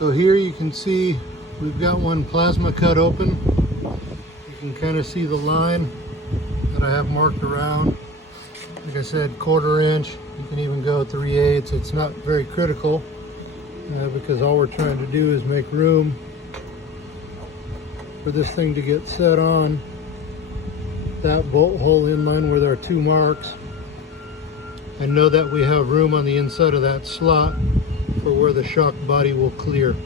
So here you can see we've got one plasma cut open. You can kind of see the line that I have marked around. Like I said, 1/4 inch. You can even go 3/8. It's not very critical because all we're trying to do is make room for this thing to get set on that bolt hole in line with our 2 marks. I know that we have room on the inside of that slot for where the shock body will clear.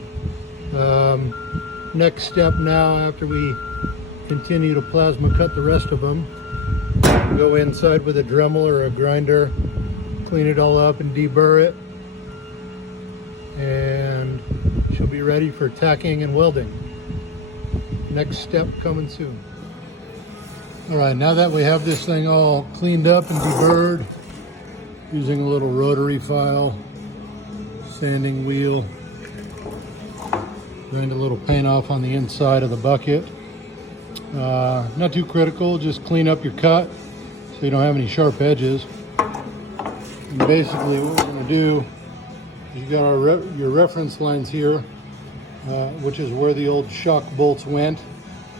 Next step now, after we continue to plasma cut the rest of them, go inside with a Dremel or a grinder, clean it all up and deburr it, and she'll be ready for tacking and welding. Next step coming soon. All right, now that we have this thing all cleaned up and deburred, using a little rotary file, sanding wheel, grind a little paint off on the inside of the bucket. Not too critical, just clean up your cut so you don't have any sharp edges. And basically what we're going to do is you got your reference lines here, which is where the old shock bolts went.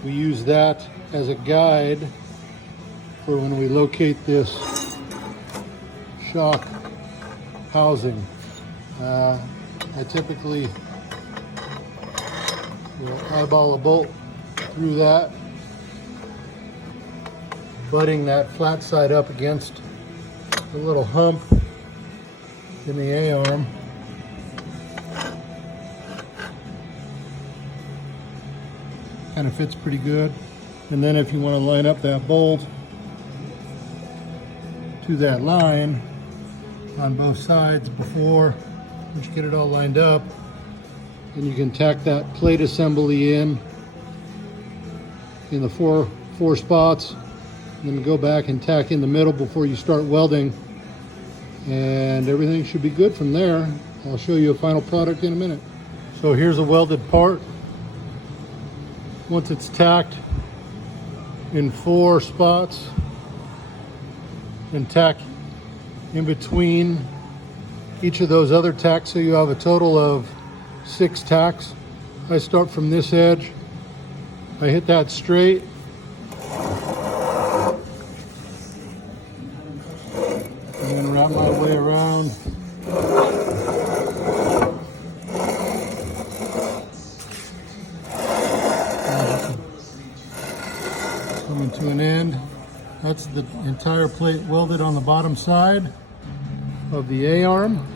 We use that as a guide for when we locate this shock housing. I typically will eyeball a bolt through that, butting that flat side up against the little hump in the A-arm. Kind of fits pretty good. And then if you want to line up that bolt to that line on both sides before, once you get it all lined up, then you can tack that plate assembly in the four spots, and then go back and tack in the middle before you start welding, and everything should be good from there. I'll show you a final product in a minute. So here's a welded part. Once it's tacked in 4 spots and tack in between each of those other tacks, so you have a total of 6 tacks. I start from this edge, I hit that straight, and then wrap my way around. Coming to an end. That's the entire plate welded on the bottom side of the A-arm.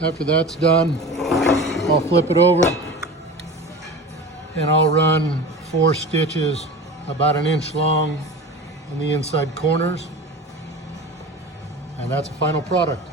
After that's done, I'll flip it over and I'll run 4 stitches about 1 inch long on the inside corners, and that's a final product.